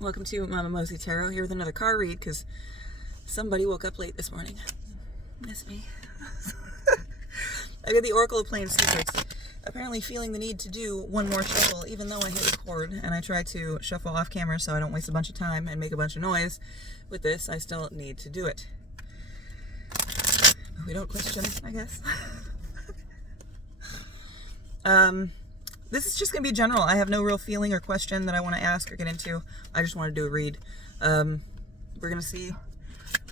Welcome to Mama Mosey Tarot, here with another card read because somebody woke up late this morning. Miss me. I got the Oracle of Plain Secrets. Apparently feeling the need to do one more shuffle, even though I hit record and I try to shuffle off camera so I don't waste a bunch of time and make a bunch of noise. With this, I still need to do it. We don't question, I guess. This is just going to be general. I have no real feeling or question that I want to ask or get into. I just want to do a read. We're going to see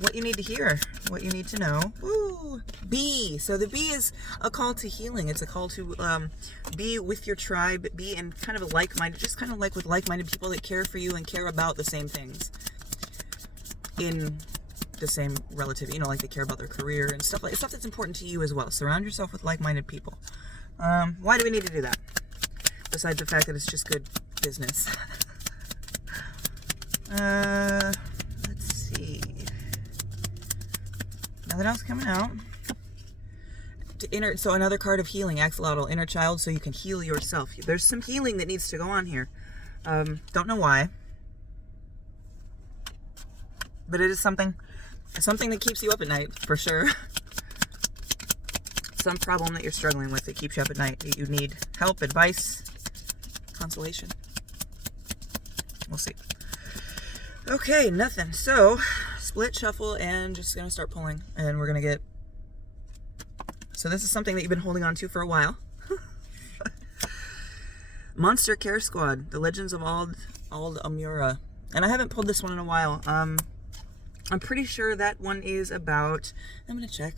what you need to hear, what you need to know. Ooh, B. So the B is a call to healing. It's a call to be with your tribe, be in kind of a like-minded, just kind of like with like-minded people that care for you and care about the same things in the same relative, you know, like they care about their career and stuff that's important to you as well. Surround yourself with like-minded people. Why do we need to do that? Besides the fact that it's just good business. Let's see. Nothing else coming out. So another card of healing, axolotl, inner child, so you can heal yourself. There's some healing that needs to go on here. Don't know why. But it is something that keeps you up at night, for sure. Some problem that you're struggling with that keeps you up at night. You need help, advice, consolation. We'll see. Okay, nothing. So, split, shuffle, and just gonna start pulling. And we're gonna get... So this is something that you've been holding on to for a while. Monster Care Squad, The Legends of Ald Amura. And I haven't pulled this one in a while. I'm pretty sure that one is about... I'm gonna check.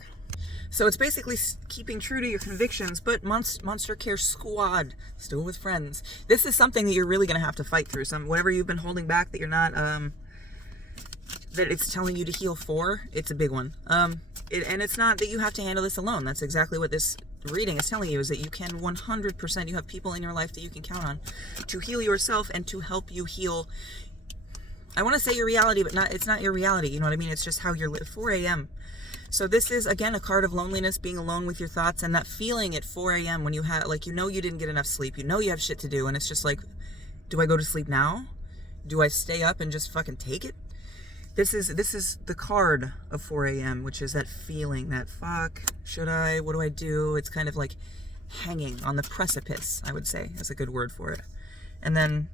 So it's basically keeping true to your convictions, but Monster Care Squad, still with friends. This is something that you're really going to have to fight through. Whatever you've been holding back that you're not, that it's telling you to heal for, it's a big one. And it's not that you have to handle this alone. That's exactly what this reading is telling you, is that you can 100%, you have people in your life that you can count on to heal yourself and to help you heal. I want to say your reality, but it's not your reality. You know what I mean? It's just how you're 4 a.m. So this is, again, a card of loneliness, being alone with your thoughts, and that feeling at 4 a.m. when you have, like, you know you didn't get enough sleep, you know you have shit to do, and it's just like, do I go to sleep now? Do I stay up and just fucking take it? This is the card of 4 a.m., which is that feeling, that fuck, should I, what do I do? It's kind of like hanging on the precipice, I would say, is a good word for it. And then...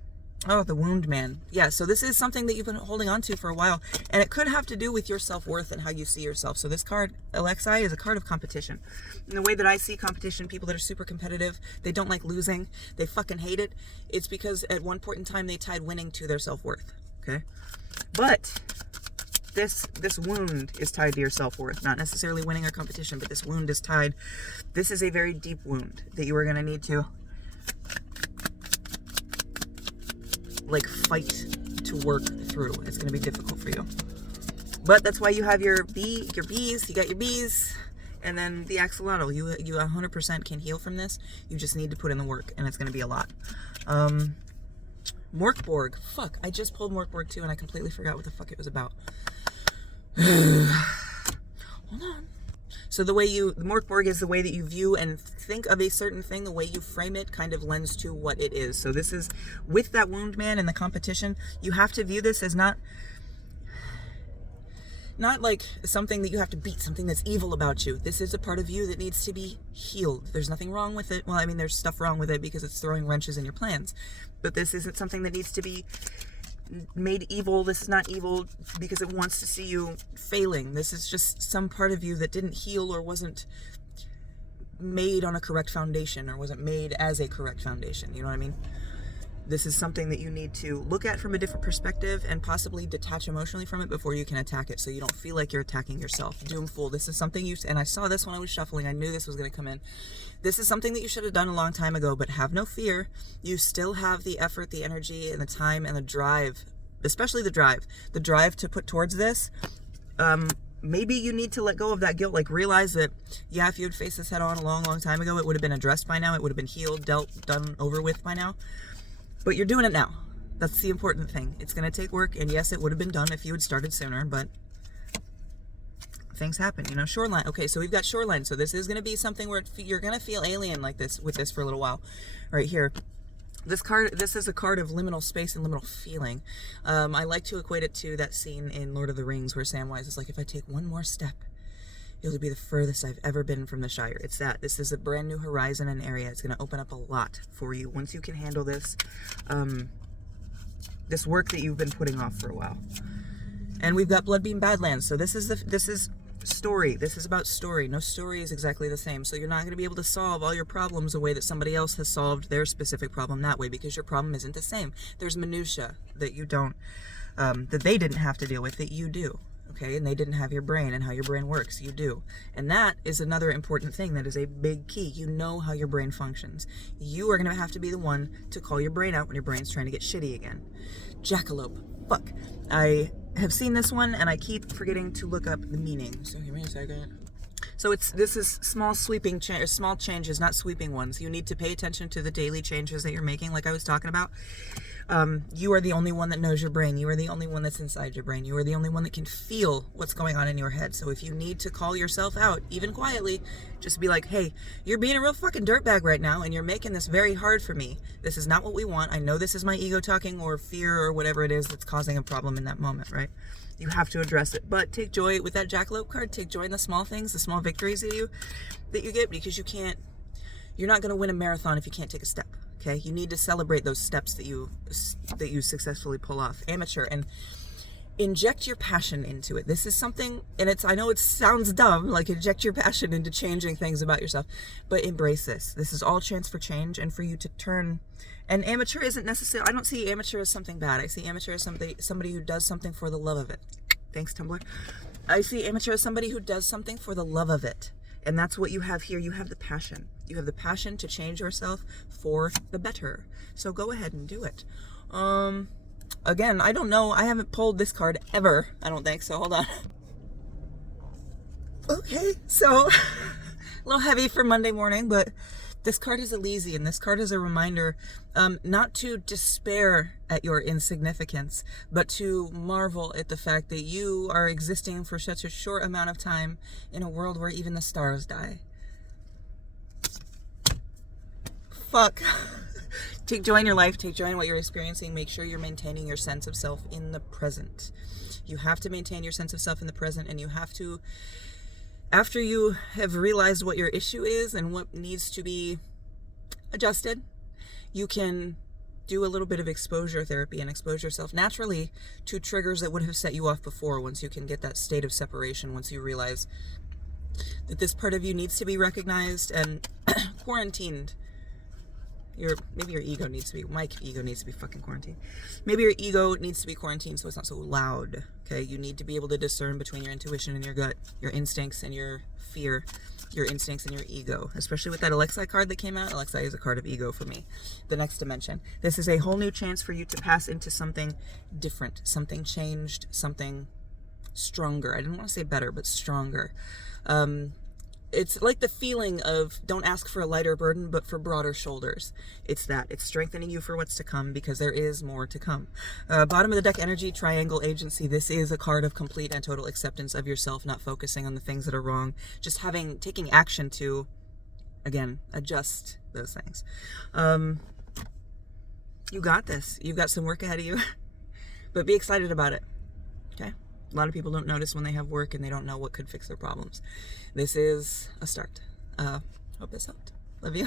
oh, the Wound Man. Yeah, so this is something that you've been holding on to for a while, and it could have to do with your self-worth and how you see yourself. So this card, Alexei, is a card of competition. In the way that I see competition, people that are super competitive, they don't like losing, they fucking hate it. It's because at one point in time they tied winning to their self-worth, okay? But this wound is tied to your self-worth, not necessarily winning or competition, but this wound is tied. This is a very deep wound that you are going to need to like fight to work through. It's going to be difficult for you, but that's why you have your bees. You got your bees, and then the axolotl. You 100% can heal from this. You just need to put in the work, and it's going to be a lot. Morkborg. Fuck, I just pulled Morkborg too, and I completely forgot what the fuck it was about. Hold on. So the Morkborg is the way that you view and think of a certain thing, the way you frame it kind of lends to what it is. So this is, with that Wound Man and the competition, you have to view this as not like something that you have to beat, something that's evil about you. This is a part of you that needs to be healed. There's nothing wrong with it. Well, I mean, there's stuff wrong with it because it's throwing wrenches in your plans. But this isn't something that needs to be made evil. This is not evil because it wants to see you failing. This is just some part of you that didn't heal or wasn't made on a correct foundation or wasn't made as a correct foundation. You know what I mean? This is something that you need to look at from a different perspective and possibly detach emotionally from it before you can attack it, so you don't feel like you're attacking yourself. Doomful. This is something and I saw this when I was shuffling. I knew this was going to come in. This is something that you should have done a long time ago, but have no fear. You still have the effort, the energy, and the time, and the drive, especially the drive to put towards this. Maybe you need to let go of that guilt, like realize that, yeah, if you had faced this head on a long, long time ago, it would have been addressed by now. It would have been healed, dealt, done, over with by now. But you're doing it now. That's the important thing. It's going to take work, and yes, it would have been done if you had started sooner, but things happen, you know. Shoreline. Okay, so we've got Shoreline. So this is going to be something where you're going to feel alien like this with this for a little while. Right here. This is a card of liminal space and liminal feeling. I like to equate it to that scene in Lord of the Rings where Samwise is like, if I take one more step, it'll be the furthest I've ever been from the Shire. It's that. This is a brand new horizon and area. It's going to open up a lot for you once you can handle this, this work that you've been putting off for a while. And we've got Bloodbeam Badlands. So this is story. This is about story. No story is exactly the same. So you're not going to be able to solve all your problems the way that somebody else has solved their specific problem that way, because your problem isn't the same. There's minutia that you don't, that they didn't have to deal with that you do. Okay, and they didn't have your brain and how your brain works. You do. And that is another important thing that is a big key. You know how your brain functions. You are going to have to be the one to call your brain out when your brain's trying to get shitty again. Jackalope. Fuck. I have seen this one and I keep forgetting to look up the meaning. So give me a second. So this is small sweeping small changes, not sweeping ones. You need to pay attention to the daily changes that you're making, like I was talking about. You are the only one that knows your brain. You are the only one that's inside your brain. You are the only one that can feel what's going on in your head. So if you need to call yourself out, even quietly, just be like, hey, you're being a real fucking dirtbag right now, and you're making this very hard for me. This is not what we want. I know this is my ego talking, or fear, or whatever it is that's causing a problem in that moment, right? You have to address it. But take joy with that Jackalope card. Take joy in the small things, the small victories that you get, because you're not going to win a marathon if you can't take a step. Okay, you need to celebrate those steps that you successfully pull off. Amateur, and inject your passion into it. This is something, and I know it sounds dumb, like inject your passion into changing things about yourself, but embrace this. This is all chance for change and for you to turn. And amateur isn't necessarily, I don't see amateur as something bad. I see amateur as somebody who does something for the love of it. Thanks, Tumblr. I see amateur as somebody who does something for the love of it. And that's what you have here. You have the passion. You have the passion to change yourself for the better. So go ahead and do it. Again, I don't know. I haven't pulled this card ever. I don't think so. Hold on. Okay, so a little heavy for Monday morning, but this card is Elysian. This card is a reminder not to despair at your insignificance, but to marvel at the fact that you are existing for such a short amount of time in a world where even the stars die. Fuck. Take joy in your life. Take joy in what you're experiencing. Make sure you're maintaining your sense of self in the present. You have to maintain your sense of self in the present, and you have to, after you have realized what your issue is and what needs to be adjusted, you can do a little bit of exposure therapy and expose yourself naturally to triggers that would have set you off before, once you can get that state of separation, once you realize that this part of you needs to be recognized and quarantined. Maybe your ego needs to be, my ego needs to be fucking quarantined. Maybe your ego needs to be quarantined so it's not so loud, okay? You need to be able to discern between your intuition and your gut, your instincts and your fear, your instincts and your ego. Especially with that Alexei card that came out. Alexei is a card of ego for me. The next dimension. This is a whole new chance for you to pass into something different, something changed, something stronger. I didn't want to say better, but stronger. It's like the feeling of, don't ask for a lighter burden, but for broader shoulders. It's that. It's strengthening you for what's to come, because there is more to come. Bottom of the deck energy, triangle agency. This is a card of complete and total acceptance of yourself, not focusing on the things that are wrong. Just taking action to, again, adjust those things. You got this. You've got some work ahead of you, but be excited about it. Okay? A lot of people don't notice when they have work and they don't know what could fix their problems. This is a start. Hope this helped. Love you.